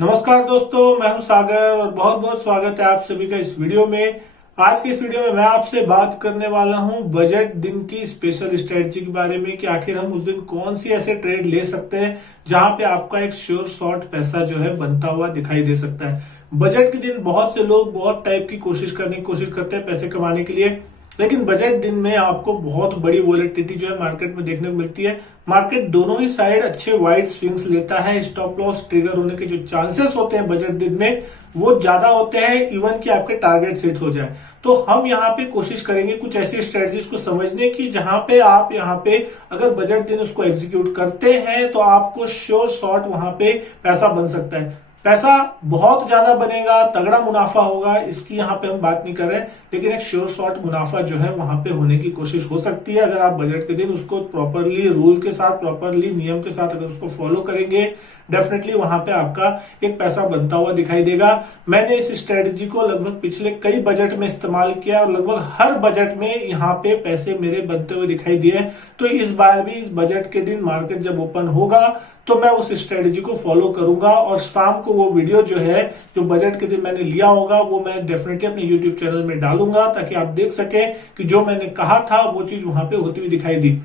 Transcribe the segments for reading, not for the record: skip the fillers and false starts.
नमस्कार दोस्तों, मैं हूं सागर और बहुत बहुत स्वागत है आप सभी का इस वीडियो में। आज के इस वीडियो में मैं आपसे बात करने वाला हूं बजट दिन की स्पेशल स्ट्रेटजी के बारे में कि आखिर हम उस दिन कौन सी ऐसे ट्रेड ले सकते हैं जहां पे आपका एक श्योर शॉर्ट पैसा जो है बनता हुआ दिखाई दे सकता है। बजट के दिन बहुत से लोग बहुत टाइप की कोशिश करने की कोशिश करते हैं पैसे कमाने के लिए, लेकिन बजट दिन में आपको बहुत बड़ी वोलेटिलिटी जो है मार्केट में देखने को मिलती है। मार्केट दोनों ही साइड अच्छे वाइड स्विंग्स लेता है। स्टॉप लॉस ट्रिगर होने के जो चांसेस होते हैं बजट दिन में वो ज्यादा होते हैं, इवन कि आपके टारगेट सेट हो जाए। तो हम यहाँ पे कोशिश करेंगे कुछ ऐसी स्ट्रेटजीज को समझने की जहां पे आप यहाँ पे अगर बजट दिन उसको एग्जीक्यूट करते हैं तो आपको श्योर शॉर्ट वहां पे पैसा बन सकता है। पैसा बहुत ज्यादा बनेगा, तगड़ा मुनाफा होगा, इसकी यहाँ पे हम बात नहीं कर रहे हैं, लेकिन एक श्योर शॉर्ट मुनाफा जो है वहां पे होने की कोशिश हो सकती है अगर आप बजट के दिन उसको प्रॉपरली रूल के साथ, प्रॉपरली नियम के साथ अगर उसको फॉलो करेंगे। डेफिनेटली वहां पे आपका एक पैसा बनता हुआ दिखाई देगा। मैंने इस स्ट्रेटजी को लगभग पिछले कई बजट में इस्तेमाल किया और लगभग हर बजट में यहाँ पे पैसे मेरे बनते हुए दिखाई दिए। तो इस बार भी इस बजट के दिन मार्केट जब ओपन होगा तो मैं उस स्ट्रेटजी को फॉलो करूंगा और शाम को वो वीडियो जो है जो बजट के दिन मैंने लिया होगा वो मैं डेफिनेटली अपने यूट्यूब चैनल में डालूंगा ताकि आप देख सके कि जो मैंने कहा था वो चीज वहां पे होती हुई दिखाई दी।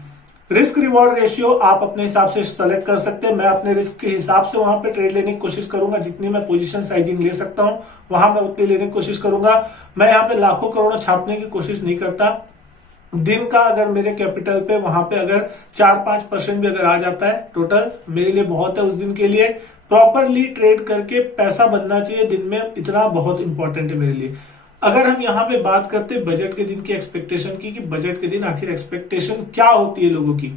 रिस्क रिवॉर्ड रेशियो आप अपने हिसाब से सेलेक्ट कर सकते हैं। मैं अपने रिस्क के हिसाब से वहां पे ट्रेड लेने की कोशिश करूंगा। जितनी मैं पोजीशन साइजिंग ले सकता हूं वहां मैं उतनी लेने की कोशिश करूंगा। मैं यहाँ पे लाखों करोड़ों छापने की कोशिश नहीं करता। दिन का अगर मेरे कैपिटल पे वहां पे अगर 4-5% भी अगर आ जाता है टोटल, मेरे लिए बहुत है। उस दिन के लिए प्रॉपरली ट्रेड करके पैसा बनना चाहिए दिन में, इतना बहुत इंपॉर्टेंट है मेरे लिए। अगर हम यहाँ पे बात करते हैं बजट के दिन की एक्सपेक्टेशन की कि बजट के दिन आखिर एक्सपेक्टेशन क्या होती है लोगों की,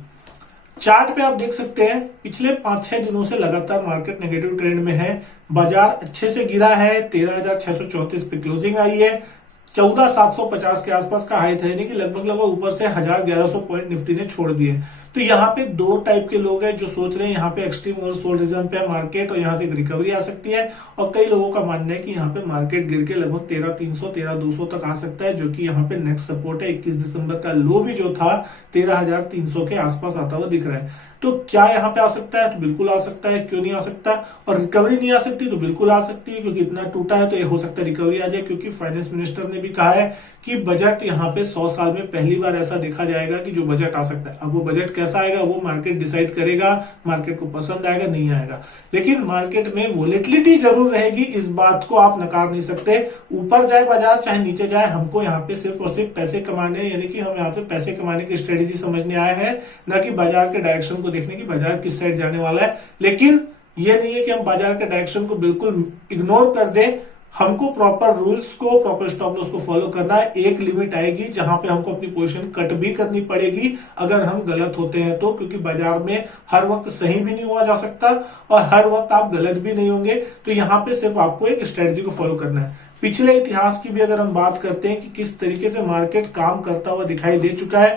चार्ट पे आप देख सकते हैं पिछले 5-6 दिनों से लगातार मार्केट नेगेटिव ट्रेंड में है। बाजार अच्छे से गिरा है, 13,634 पे क्लोजिंग आई है। 14,750 के आसपास का हाई था, यानी कि लगभग ऊपर से 1,1100 पॉइंट निफ्टी ने छोड़ दिए। तो यहाँ पे दो टाइप के लोग हैं जो सोच रहे हैं यहाँ पे एक्सट्रीम ओवरसोल्डिज्म पे मार्केट और यहाँ से एक रिकवरी आ सकती है, और कई लोगों का मानना है कि यहाँ पे मार्केट गिर के लगभग 13,300 13,200 तक आ सकता है, जो कि यहाँ पे नेक्स्ट सपोर्ट है। 21 दिसंबर का लो भी जो था 13,300 के आसपास आता हुआ दिख रहा है। तो क्या यहाँ पे आ सकता है? तो बिल्कुल आ सकता है, क्यों नहीं आ सकता। और रिकवरी नहीं आ सकती तो बिल्कुल आ सकती है, क्योंकि इतना टूटा है तो ये हो सकता है रिकवरी आ जाए, क्योंकि फाइनेंस मिनिस्टर ने भी कहा है कि बजट यहाँ पे 100 साल में पहली बार ऐसा देखा जाएगा कि जो बजट आ सकता है। अब वो बजट कैसा आएगा वो मार्केट डिसाइड करेगा, मार्केट को पसंद आएगा नहीं आएगा, लेकिन मार्केट में वोलेटिलिटी जरूर रहेगी, इस बात को आप नकार नहीं सकते। ऊपर जाए बाजार चाहे नीचे जाए, हमको यहाँ पे सिर्फ और सिर्फ पैसे कमाने, यानी कि हम यहाँ पे पैसे कमाने की स्ट्रेटेजी समझने आए हैं, न कि बाजार के डायरेक्शन को देखने की बाजार किस साइड जाने वाला है। लेकिन ये नहीं है कि हम बाजार के डायरेक्शन को बिल्कुल इग्नोर कर दें। हमको प्रॉपर रूल्स को, प्रॉपर स्टॉप लॉस को फॉलो करना है। एक लिमिट आएगी जहां पे हमको अपनी पोजीशन कट भी करनी पड़ेगी अगर हम गलत होते हैं तो, क्योंकि बाजार में हर वक्त सही भी नहीं हुआ जा सकता और हर वक्त आप गलत भी नहीं होंगे। तो यहाँ पे सिर्फ आपको एक स्ट्रेटजी को फॉलो करना है। पिछले इतिहास की भी अगर हम बात करते हैं कि किस तरीके से मार्केट काम करता हुआ दिखाई दे चुका है,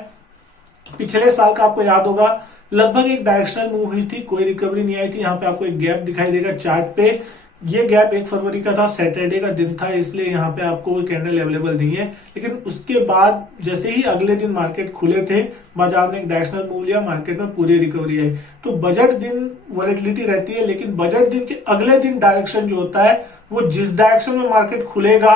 पिछले साल का आपको याद होगा लगभग एक डायरेक्शनल मूव हुई थी, कोई रिकवरी नहीं आई थी। यहाँ पे आपको एक गैप दिखाई देगा चार्ट पे। ये गैप 1 फरवरी का था, सैटरडे का दिन था, इसलिए यहाँ पे आपको कोई कैंडल अवेलेबल नहीं है। लेकिन उसके बाद जैसे ही अगले दिन मार्केट खुले थे, बाजार ने एक डायरेक्शनल मूव लिया, मार्केट में पूरी रिकवरी आई। तो बजट दिन वॉलेटिलिटी रहती है, लेकिन बजट दिन के अगले दिन डायरेक्शन जो होता है वो जिस डायरेक्शन में मार्केट खुलेगा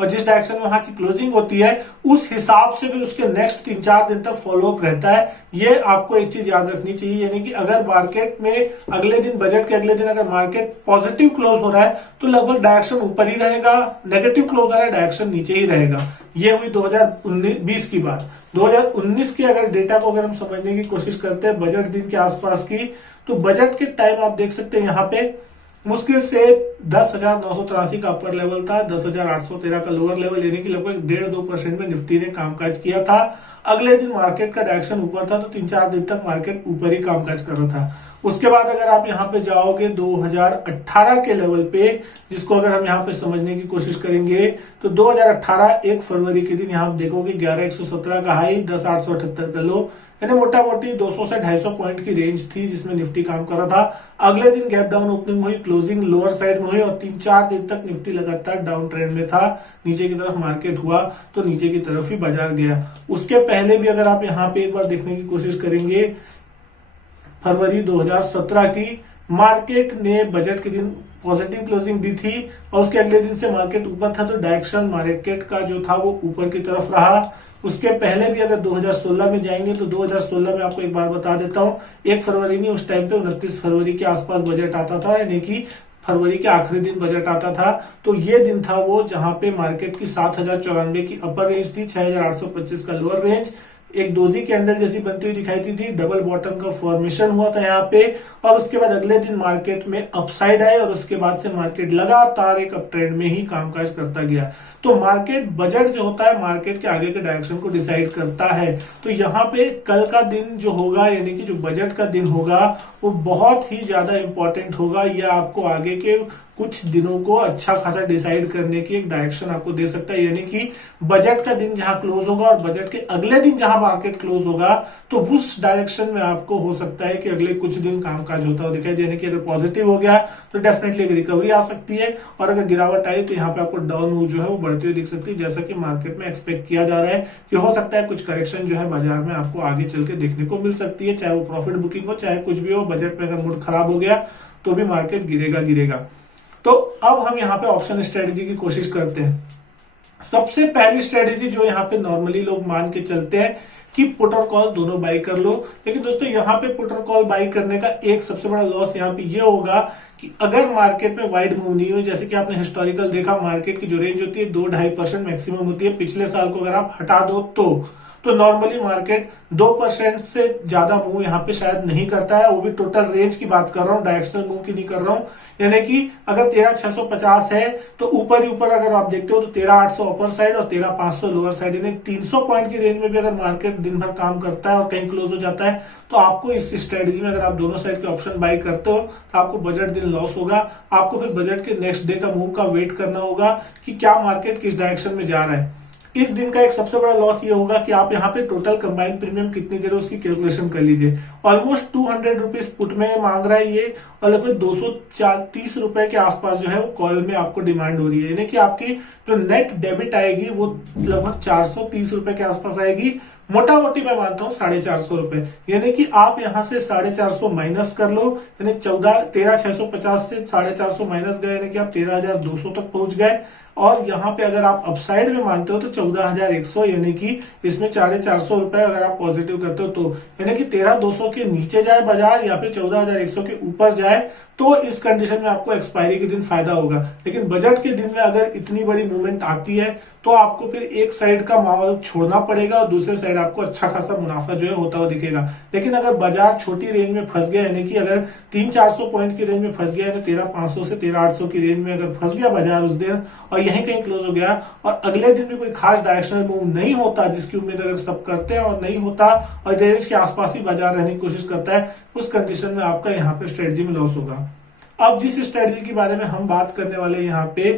और जिस डायरेक्शन में वहां की क्लोजिंग होती है उस हिसाब से फिर उसके नेक्स्ट 3-4 दिन तक फॉलो अप रहता है। ये आपको एक चीज याद रखनी चाहिए, यानी कि अगर मार्केट में अगले दिन, बजट के अगले दिन अगर मार्केट पॉजिटिव क्लोज हो रहा है तो लगभग डायरेक्शन ऊपर ही रहेगा, नेगेटिव क्लोज हो रहा है डायरेक्शन नीचे ही रहेगा। ये हुई 2019 की बात। 2019 के अगर डेटा को अगर हम समझने की कोशिश करते हैं बजट दिन के आसपास की, तो बजट के टाइम आप देख सकते हैं यहाँ पे मुश्किल से 10,983 का अपर लेवल था, 10,813 का लोअर लेवल, यानी कि लगभग 1.5-2% में निफ्टी ने कामकाज किया था। अगले दिन मार्केट का डायरेक्शन ऊपर था, तो 3-4 दिन तक मार्केट ऊपर ही कामकाज कर रहा था। उसके बाद अगर आप यहाँ पे जाओगे 2018 के लेवल पे, जिसको अगर हम यहाँ पे समझने की कोशिश करेंगे तो 2018 1 फरवरी के दिन यहाँ देखोगे 11,117 का हाई, 10,878 का लो, यानी मोटा मोटी 200 से 250 पॉइंट की रेंज थी जिसमें निफ्टी काम कर रहा था। अगले दिन गैप डाउन ओपनिंग हुई, क्लोजिंग लोअर साइड में हुई और 3-4 दिन तक निफ्टी लगातार डाउन ट्रेंड में था, नीचे की तरफ मार्केट हुआ तो नीचे की तरफ ही बाजार गया। उसके पहले भी अगर आप यहाँ पे एक बार देखने की कोशिश करेंगे फरवरी 2017 की, मार्केट ने बजट के दिन पॉजिटिव क्लोजिंग दी थी और उसके अगले दिन से मार्केट ऊपर था, तो डायरेक्शन मार्केट का जो था वो ऊपर की तरफ रहा। उसके पहले भी अगर 2016 में जाएंगे तो 2016 में आपको एक बार बता देता हूं, 1 फरवरी नहीं, उस टाइम पे 29 फरवरी के आसपास बजट आता था, यानी कि फरवरी के आखिरी दिन बजट आता था। तो ये दिन था वो जहां पे मार्केट की 7094 की अपर रेंज थी, 6825 का लोअर रेंज, एक डोजी कैंडल जैसी बनती हुई दिखाई दी थी, डबल बॉटम का फॉर्मेशन हुआ था यहाँ पे, और उसके बाद अगले दिन मार्केट में अपसाइड आए और उसके बाद से मार्केट लगातार एक अप ट्रेंड में ही कामकाज करता गया। तो मार्केट बजट जो होता है मार्केट के आगे के डायरेक्शन को डिसाइड करता है। तो यहाँ पे कल का दिन जो होगा, यानी कि जो बजट का दिन होगा, वो बहुत ही ज्यादा इंपॉर्टेंट होगा। यह आपको आगे के कुछ दिनों को अच्छा खासा डिसाइड करने की एक डायरेक्शन आपको दे सकता है। यानी कि बजट का दिन जहां क्लोज होगा और बजट के अगले दिन जहां मार्केट क्लोज होगा, तो उस डायरेक्शन में आपको हो सकता है कि अगले कुछ दिन कामकाज होता हुआ दिखाई देने की, अगर पॉजिटिव हो गया तो डेफिनेटली एक रिकवरी आ सकती है, और अगर गिरावट आई तो यहाँ पे आपको डाउन मूव जो है वो बढ़ती हुई दिख सकती है, जैसा कि मार्केट में एक्सपेक्ट किया जा रहा है कि हो सकता है कुछ करेक्शन जो है बाजार में आपको आगे चल के देखने को मिल सकती है, चाहे वो प्रॉफिट बुकिंग हो चाहे कुछ भी हो। बजट में अगर मूड खराब हो गया तो भी मार्केट गिरेगा। तो अब हम यहाँ पे ऑप्शन स्ट्रेटेजी की कोशिश करते हैं। सबसे पहली स्ट्रेटेजी जो यहाँ पे नॉर्मली लोग मान के चलते हैं कि पुट और कॉल दोनों बाई कर लो, लेकिन दोस्तों यहाँ पे पुट और कॉल बाई करने का एक सबसे बड़ा लॉस यहाँ पे ये होगा कि अगर मार्केट में वाइड मूव नहीं हो, जैसे कि आपने हिस्टोरिकल देखा, मार्केट की जो रेंज होती है 2-2.5% मैक्सिमम होती है, पिछले साल को अगर आप हटा दो तो नॉर्मली मार्केट 2% से ज्यादा मूव यहाँ पे शायद नहीं करता है, वो भी टोटल रेंज की बात कर रहा हूँ, डायरेक्शनल मूव की नहीं कर रहा हूँ। यानी कि अगर 13,650 है तो ऊपर ही ऊपर अगर आप देखते हो तो 13,800 अपर साइड और 13,500 लोअर साइड, यानी 300 पॉइंट की रेंज में भी अगर मार्केट दिन भर काम करता है और कहीं क्लोज हो जाता है, तो आपको इस स्ट्रेटेजी में अगर आप दोनों साइड के ऑप्शन बाई करते हो तो आपको बजट दिन लॉस होगा। आपको फिर बजट के नेक्स्ट डे का मूव का वेट करना होगा कि क्या मार्केट किस डायरेक्शन में जा रहा है। इस दिन का एक सबसे बड़ा लॉस ये होगा कि आप यहाँ पे टोटल कंबाइंड प्रीमियम कितनी दे रहे हो उसकी कैलकुलेशन कर लीजिए। ऑलमोस्ट 200 रुपीज पुट में मांग रहा है ये, और लगभग 230 रुपए के आसपास जो है वो कॉल में आपको डिमांड हो रही है, यानी कि आपकी जो नेट डेबिट आएगी वो लगभग 430 रुपए के आसपास आएगी। मोटा मोटी मैं मानता हूँ 450 रुपए, यानी कि आप यहाँ से 450 माइनस कर लो, यानी 13,650 से 450 माइनस गए, यानी कि आप 13,200 तक पहुंच गए। और यहाँ पे अगर आप अपसाइड में मानते हो तो 14,100, यानी कि इसमें 450 रुपए अगर आप पॉजिटिव करते हो तो, यानी कि 13,200 के नीचे जाए बाजार या फिर 14,100 के ऊपर जाए तो इस कंडीशन में आपको एक्सपायरी के दिन फायदा होगा। लेकिन बजट के दिन में अगर इतनी बड़ी मूवमेंट आती है तो आपको फिर एक साइड का माहौल छोड़ना पड़ेगा और दूसरे साइड आपको अच्छा खासा मुनाफा जो है होता हुआ दिखेगा। लेकिन अगर बाजार छोटी रेंज में फंस गया, यानी कि अगर 300-400 पॉइंट की रेंज में फंस गया, यानी 13,500 से 13,800 की रेंज में अगर फंस गया बाजार उस दिन और यहीं कहीं क्लोज हो गया और अगले दिन भी कोई खास डायरेक्शनल मूव नहीं होता जिसकी उम्मीद अगर सब करते हैं और नहीं होता और रेंज के आसपास ही बाजार रहने की कोशिश करता है, उस कंडीशन में आपका यहाँ पे स्ट्रेटजी में लॉस होगा। अब जिस स्ट्रेटजी के बारे में हम बात करने वाले हैं यहाँ पे,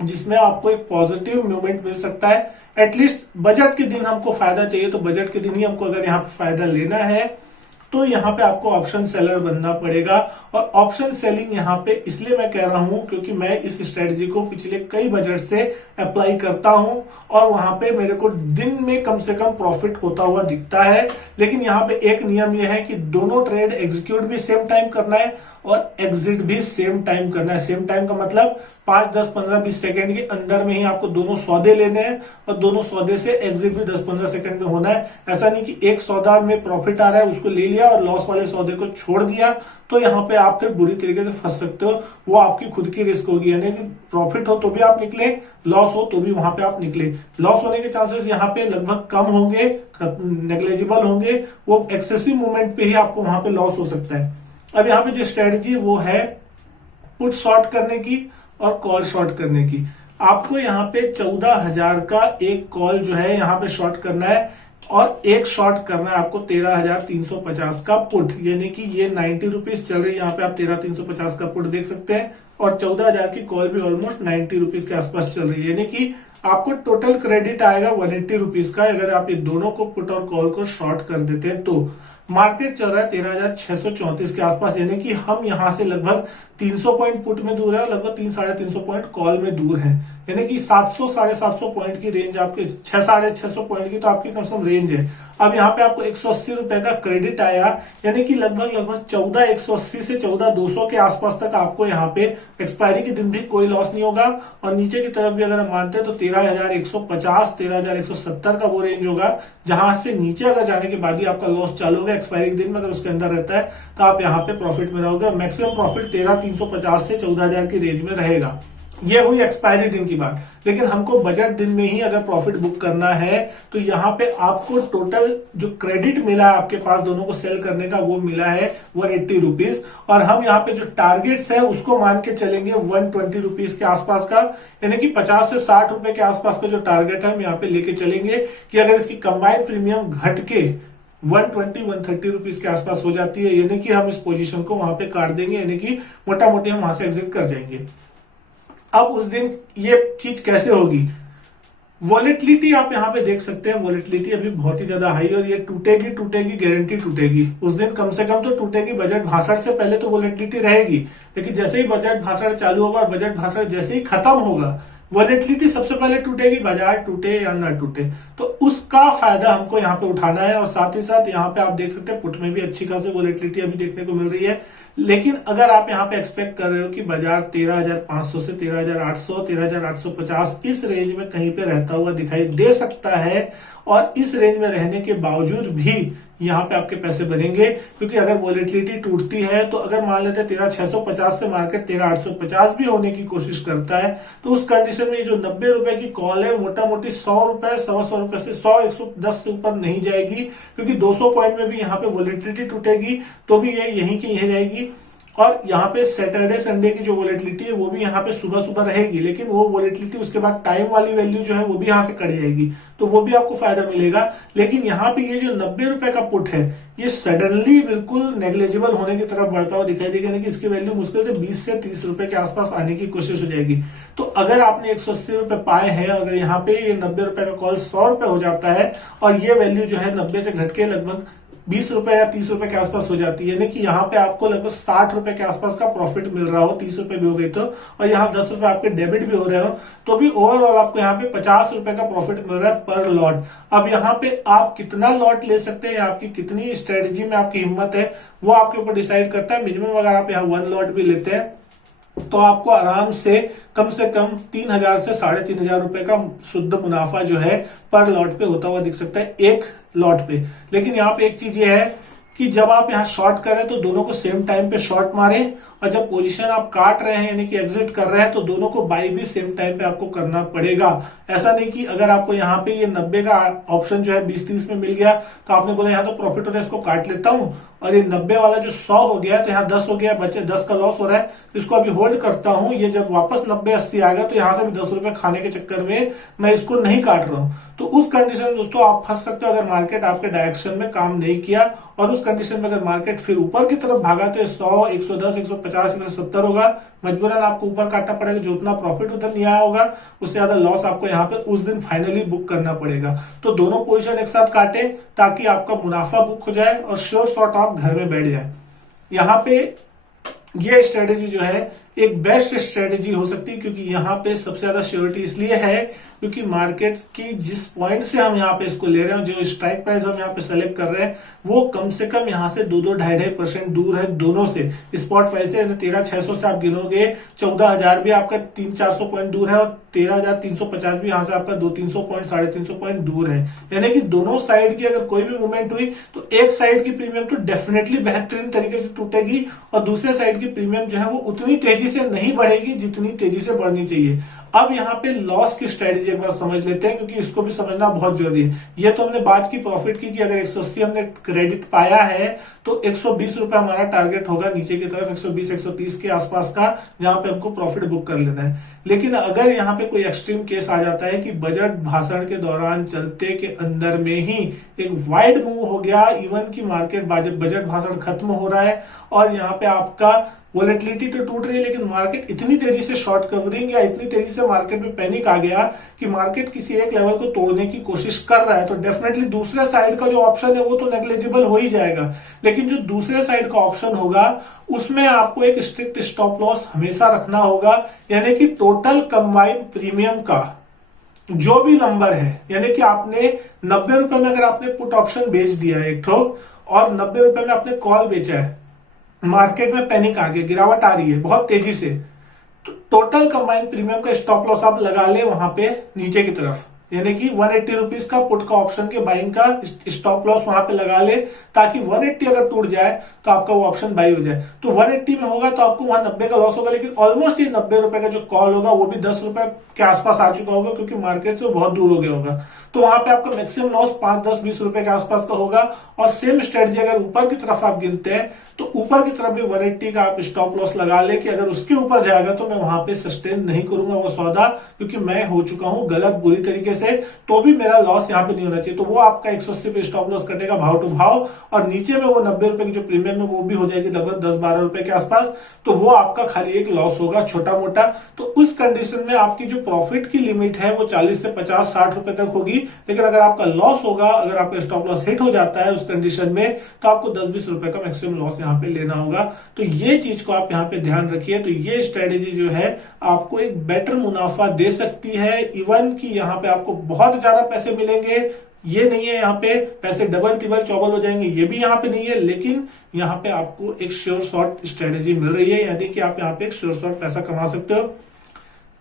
जिसमें आपको एक पॉजिटिव मूवमेंट मिल सकता है, एटलीस्ट बजट के दिन हमको फायदा चाहिए, तो बजट के दिन ही हमको अगर यहाँ पे फायदा लेना है तो यहाँ पे आपको ऑप्शन सेलर बनना पड़ेगा। और ऑप्शन सेलिंग यहाँ पे इसलिए मैं कह रहा हूं क्योंकि मैं इस स्ट्रेटजी को पिछले कई बजट से अप्लाई करता हूं और वहां पे मेरे को दिन में कम से कम प्रॉफिट होता हुआ दिखता है। लेकिन यहाँ पे एक नियम यह है कि दोनों ट्रेड एग्जीक्यूट भी सेम टाइम करना है और एग्जिट भी सेम टाइम करना है। सेम टाइम का मतलब 5, 10, 15, 20 सेकंड के अंदर में ही आपको दोनों सौदे लेने हैं और दोनों सौदे से एग्जिट भी 10-15 सेकंड में होना है। ऐसा नहीं कि एक सौदा में प्रॉफिट आ रहा है उसको ले लिया और लॉस वाले सौदे को छोड़ दिया, तो यहाँ पे आप फिर बुरी तरीके से फंस सकते हो। वो आपकी खुद की रिस्क होगी, यानी कि प्रॉफिट हो तो भी आप निकले, लॉस हो तो भी वहां पे आप निकले। लॉस होने के चांसेस यहाँ पे लगभग कम होंगे, नेग्लेजिबल होंगे, वो एक्सेसिव मूवमेंट पे ही आपको वहां पे लॉस हो सकता है। अब यहाँ पे जो स्ट्रेटजी वो है पुट शॉर्ट करने की और कॉल शॉर्ट करने की। आपको यहाँ पे 14,000 का एक कॉल जो है यहाँ पे शॉर्ट करना है और एक शॉर्ट करना है आपको 13,350 का पुट, यानी कि ये 90 रुपीज चल रही है। यहाँ पे आप 13,350 का पुट देख सकते हैं और 14,000 की कॉल भी ऑलमोस्ट 90 रुपीज के आसपास चल रही है, यानी कि आपको टोटल क्रेडिट आएगा 180 रुपीज का अगर आप ये दोनों को पुट और कॉल को शॉर्ट कर देते हैं। तो मार्केट चल रहा है 13,634 के आसपास, यानी कि हम यहां से लगभग 300 पॉइंट पुट में दूर है और लगभग 300-350 पॉइंट कॉल में दूर है। यानी कि 700-750 पॉइंट की रेंज आपके 600-650 पॉइंट की तो आपकी कम से कम रेंज है। अब यहाँ पे आपको 180 रुपए का क्रेडिट आया, यानी कि लगभग 14,180 से 14,200 के आसपास तक आपको यहाँ पे एक्सपायरी के दिन भी कोई लॉस नहीं होगा। और नीचे की तरफ भी अगर हम मानते हैं तो 13,150 13,170 का वो रेंज होगा, जहां से नीचे अगर जाने के बाद ही आपका लॉस चालू होगा एक्सपायरी के दिन में। अगर उसके अंदर रहता है तो आप यहाँ पे प्रॉफिट में रहोगे। मैक्सिमम प्रॉफिट 13,350 से 14,000 की रेंज में रहेगा। ये हुई एक्सपायरी दिन की बात। लेकिन हमको बजट दिन में ही अगर प्रॉफिट बुक करना है तो यहाँ पे आपको टोटल जो क्रेडिट मिला है आपके पास दोनों को सेल करने का, वो मिला है 180 रुपीज। और हम यहाँ पे जो टारगेट्स है उसको मान के चलेंगे 120 रुपीज के आसपास का, यानी कि 50 से 60 रुपए के आसपास का जो टारगेट है हम यहाँ पे लेके चलेंगे कि अगर इसकी कंबाइंड प्रीमियम घट के 120-130 रुपीज के आसपास हो जाती है, यानी कि हम इस पोजीशन को वहां पे काट देंगे, यानी कि मोटा मोटी हम वहां से एग्जिट कर जाएंगे। अब उस दिन ये चीज कैसे होगी, वॉलेटिलिटी आप यहां पे देख सकते हैं। वॉलेटिलिटी अभी बहुत ही ज्यादा हाई और ये टूटेगी गारंटी टूटेगी। उस दिन कम से कम तो टूटेगी। बजट भाषण से पहले तो वॉलेटिलिटी रहेगी, लेकिन जैसे ही बजट भाषण चालू होगा और बजट भाषण जैसे ही खत्म होगा वॉलेटिलिटी सबसे पहले टूटेगी, बाजार टूटे या ना टूटे। तो उसका फायदा हमको यहाँ पे उठाना है। और साथ ही साथ यहाँ पे आप देख सकते हैं पुट में भी अच्छी खासी वॉलेटिलिटी अभी देखने को मिल रही है। लेकिन अगर आप यहाँ पे एक्सपेक्ट कर रहे हो कि बाजार 13,500 से 13,800 13,850 इस रेंज में कहीं पे रहता हुआ दिखाई दे सकता है, और इस रेंज में रहने के बावजूद भी यहाँ पे आपके पैसे बनेंगे, क्योंकि अगर वॉलेटिलिटी टूटती है तो अगर मान लेते हैं 13,650 से मार्केट 13,850 भी होने की कोशिश करता है, तो उस कंडीशन में जो 90 रुपए की कॉल है मोटा मोटी 100 रुपए 100 रुपए से 100-110 से ऊपर नहीं जाएगी, क्योंकि 200 पॉइंट में भी यहाँ पे वॉलेटिलिटी टूटेगी तो भी ये यहीं की यहीं रहेगी। और यहाँ पे सैटरडे संडे की जो वॉलेटिलिटी है वो भी यहाँ पे सुबह सुबह रहेगी, लेकिन वो वॉलेटिलिटी उसके बाद टाइम वाली वैल्यू जो है वो भी यहाँ से कट जाएगी, तो वो भी आपको फायदा मिलेगा। लेकिन यहाँ पे ये जो 90 रुपए का पुट है ये सडनली बिल्कुल नेग्लेजिबल होने की तरफ बढ़ता हुआ दिखाई देगा, यानी कि इसकी वैल्यू मुश्किल से 20 से 30 रुपए के आसपास आने की कोशिश हो जाएगी। तो अगर आपने 180 रुपए पाए हैं, अगर यहाँ पे ये 90 रुपए का कॉल 100 रुपए हो जाता है और ये वैल्यू जो है 90 से घट के लगभग 20 रुपए या 30 रुपए के आसपास हो जाती है, यानी कि यहाँ पे आपको लगभग 60 रुपए के आसपास का प्रॉफिट मिल रहा हो, 30 रुपए भी हो गई तो, और यहाँ 10 रुपए आपके डेबिट भी हो रहे हो, तो भी ओवरऑल आपको यहाँ पे 50 रुपए का प्रॉफिट मिल रहा है पर लॉट। अब यहाँ पे आप कितना लॉट ले सकते हैं, आपकी कितनी स्ट्रेटेजी में आपकी हिम्मत है, वो आपके ऊपर डिसाइड करता है। मिनिमम अगर आप यहाँ 1 लॉट भी लेते हैं तो आपको आराम से कम 3,000 से 3,500 रुपए का शुद्ध मुनाफा जो है पर लॉट पे होता हुआ दिख सकता है, एक लॉट पे। लेकिन यहाँ पे एक चीज ये है कि जब आप यहाँ शॉर्ट करें तो दोनों को सेम टाइम पे शॉर्ट मारें, और जब पोजीशन आप काट रहे हैं यानी कि एग्जिट कर रहे हैं तो दोनों को बाई भी सेम टाइम पे आपको करना पड़ेगा। ऐसा नहीं कि अगर आपको यहाँ पे ये 90 का ऑप्शन जो है 20-30 में मिल गया तो आपने बोला यहाँ तो प्रॉफिट हो रहा है इसको काट लेता हूं, और ये 90 वाला जो 100 हो गया तो यहाँ 10 हो गया, बच्चे 10 का लॉस हो रहा है, इसको अभी होल्ड करता हूं। ये जब वापस 90-80 आएगा तो यहाँ से भी 10 रुपए खाने के चक्कर में मैं इसको नहीं काट रहा हूं। तो उस कंडीशन में दोस्तों आप फंस सकते हो अगर मार्केट आपके डायरेक्शन में काम नहीं किया, और उस कंडीशन में अगर मार्केट फिर ऊपर की तरफ भागा तो 100, 110, 150, 170 होगा, मजबूरन आपको ऊपर काटना पड़ेगा। जो उतना प्रॉफिट उधर नहीं आया होगा उससे ज्यादा लॉस आपको यहाँ पे उस दिन फाइनली बुक करना पड़ेगा। तो दोनों पोजीशन एक साथ काटें ताकि आपका मुनाफा बुक हो जाए और श्योर शॉट आप घर में बैठ जाए। यहाँ पे ये स्ट्रेटेजी जो है एक बेस्ट स्ट्रेटेजी हो सकती है, क्योंकि यहाँ पे सबसे ज्यादा श्योरिटी इसलिए है क्योंकि मार्केट की जिस पॉइंट से हम यहाँ पे इसको ले रहे हैं, जो स्ट्राइक प्राइस हम यहाँ पे सेलेक्ट कर रहे हैं वो कम से कम यहाँ से 2-2.5% दूर है दोनों से। स्पॉट प्राइस से 13,600 से आप गिनोगे 14,000 भी आपका 300-400 पॉइंट दूर है, और 13,350 भी यहाँ से आपका 200-300 पॉइंट 350 पॉइंट दूर है। यानी कि दोनों साइड की अगर कोई भी मूवमेंट हुई तो एक साइड की प्रीमियम तो डेफिनेटली बेहतरीन तरीके से टूटेगी, और दूसरे साइड की प्रीमियम जो है वो उतनी तेजी से नहीं बढ़ेगी जितनी तेजी से बढ़नी चाहिए। अब यहाँ पे लॉस की स्ट्रेटेजी एक बार समझ लेते हैं, क्योंकि इसको भी समझना बहुत जरूरी है। ये तो हमने बात की प्रॉफिट की कि अगर 180 हमने क्रेडिट पाया है तो 120 रुपए हमारा टारगेट होगा नीचे की तरफ, 120-130 के आसपास का, जहां पे हमको प्रॉफिट बुक कर लेना है। लेकिन अगर यहाँ पे कोई एक्सट्रीम केस आ जाता है कि बजट भाषण के दौरान चलते के अंदर में ही एक वाइड मूव हो गया, इवन की मार्केट बजट भाषण खत्म हो रहा है और यहाँ पे आपका वॉलेटिलिटी तो टूट रही है, लेकिन मार्केट इतनी तेजी से शॉर्ट कवरिंग या इतनी तेजी से से मार्केट में पैनिक आ गया कि मार्केट किसी एक लेवल को तोड़ने की कोशिश कर रहा है, तो डेफिनेटली दूसरे साइड का जो ऑप्शन है वो तो नेग्लिजिबल हो ही जाएगा, लेकिन जो दूसरे साइड का ऑप्शन होगा उसमें आपको एक स्ट्रिक्ट स्टॉप लॉस हमेशा रखना होगा। यानी कि टोटल कंबाइंड प्रीमियम का जो भी नंबर है, यानी कि आपने 90 रुपए में अगर आपने पुट ऑप्शन बेच दिया है एक ठोक और 90 रुपए में आपने कॉल बेचा है, मार्केट में पैनिक आ गया, गिरावट आ रही है बहुत तेजी से, तो टोटल कंबाइंड प्रीमियम का स्टॉप लॉस आप लगा ले वहां पे नीचे की तरफ, यानी कि 180 रुपीज का पुट का ऑप्शन के बाइंग का स्टॉप लॉस वहां पे लगा ले, ताकि 180 अगर टूट जाए तो आपका वो ऑप्शन बाई हो जाए। तो 180 में होगा तो आपको वहां 90 का लॉस होगा, लेकिन ऑलमोस्ट ये 90 रुपए का जो कॉल होगा वो भी 10 रुपए के आसपास आ चुका होगा, क्योंकि मार्केट से बहुत दूर हो गया होगा। तो वहां पे आपका मैक्सिमम लॉस 5, 10, 20 रुपए के आसपास का होगा। और सेम स्ट्रेटजी अगर ऊपर की तरफ आप गिनते हैं तो ऊपर की तरफ भी 180 का आप स्टॉप लॉस लगा ले कि अगर उसके ऊपर जाएगा तो मैं वहां पे सस्टेन नहीं करूंगा वो सौदा, क्योंकि मैं हो चुका हूं गलत बुरी तरीके से, तो भी मेरा लॉस यहां पे नहीं होना चाहिए। तो वो आपका 180 पे स्टॉप लॉस कटेगा भाव टू भाव, और नीचे में वो 90 रुपए की जो प्रीमियम है वो भी हो जाएगी लगभग 10-12 रुपए के आसपास। तो वो आपका खाली एक लॉस होगा छोटा मोटा। तो उस कंडीशन में आपकी जो प्रॉफिट की लिमिट है वो 40 से 50-60 रुपए तक होगी, लेकिन अगर आपका लॉस होगा, अगर आपका स्टॉप लॉस हिट हो जाता है उस कंडीशन में, तो आपको 10-20 रुपए का मैक्सिमम लॉस यहाँ पे लेना होगा। तो ये चीज को आप यहाँ पे ध्यान रखिए। तो ये स्ट्रेटेजी जो है आपको एक बेटर मुनाफा दे सकती है, इवन कि यहाँ पे आपको बहुत ज्यादा पैसे मिलेंगे, ये नहीं है यहाँ पे पैसे डबल तिबल चौबल हो जाएंगे, ये भी यहाँ पे नहीं है, लेकिन यहाँ पे आपको एक श्योर शॉर्ट स्ट्रेटेजी मिल रही है, यानी कि आप यहाँ पे एक श्योर शॉर्ट पैसा कमा सकते हो।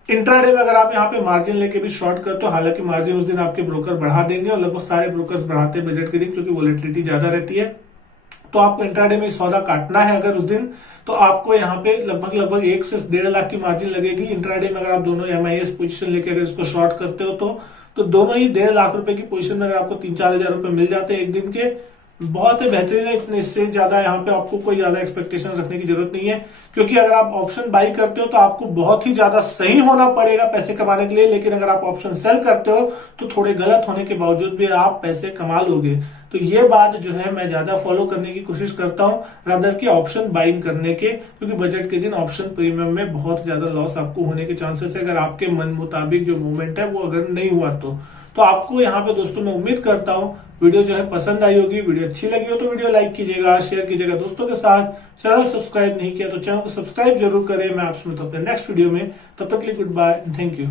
इंट्राडे में अगर आप यहाँ पे मार्जिन लेके भी शॉर्ट करते हो, हालांकि मार्जिन उस दिन आपके ब्रोकर बढ़ा देंगे और लगभग सारे ब्रोकर्स बढ़ाते हैं बजट के दिन, क्योंकि वोलेटिलिटी ज्यादा रहती है। तो आपको इंट्राडे में सौदा काटना है अगर उस दिन, तो आपको यहाँ पे लगभग 1 से 1.5 लाख की मार्जिन लगेगी। इंट्राडे में अगर आप दोनों MIS पोजीशन लेके अगर इसको शॉर्ट करते हो तो दोनों ही 1.5 लाख रुपए की पोजीशन में अगर आपको 3-4 हजार रुपए मिल जाते हैं एक दिन के, बहुत ही बेहतरीन है। इतने इससे ज्यादा यहाँ पे आपको कोई ज्यादा एक्सपेक्टेशन रखने की जरूरत नहीं है, क्योंकि अगर आप ऑप्शन बाई करते हो तो आपको बहुत ही ज्यादा सही होना पड़ेगा पैसे कमाने के लिए, लेकिन अगर आप ऑप्शन सेल करते हो तो थोड़े गलत होने के बावजूद भी आप पैसे कमा लोगे। तो ये बात जो है मैं ज्यादा फॉलो करने की कोशिश करता हूं रादर कि ऑप्शन बाइंग करने के, क्योंकि बजट के दिन ऑप्शन प्रीमियम में बहुत ज्यादा लॉस आपको होने के चांसेस है, अगर आपके मन मुताबिक जो मूवमेंट है वो अगर नहीं हुआ तो आपको यहाँ पे दोस्तों मैं उम्मीद करता हूँ वीडियो जो है पसंद आई होगी। वीडियो अच्छी लगी हो तो वीडियो लाइक कीजिएगा, शेयर कीजिएगा दोस्तों के साथ। चैनल सब्सक्राइब नहीं किया तो चैनल को सब्सक्राइब जरूर करें। मैं आपसे मिलता हूं अपने नेक्स्ट वीडियो में, तब तक के लिए गुड बाय, थैंक यू।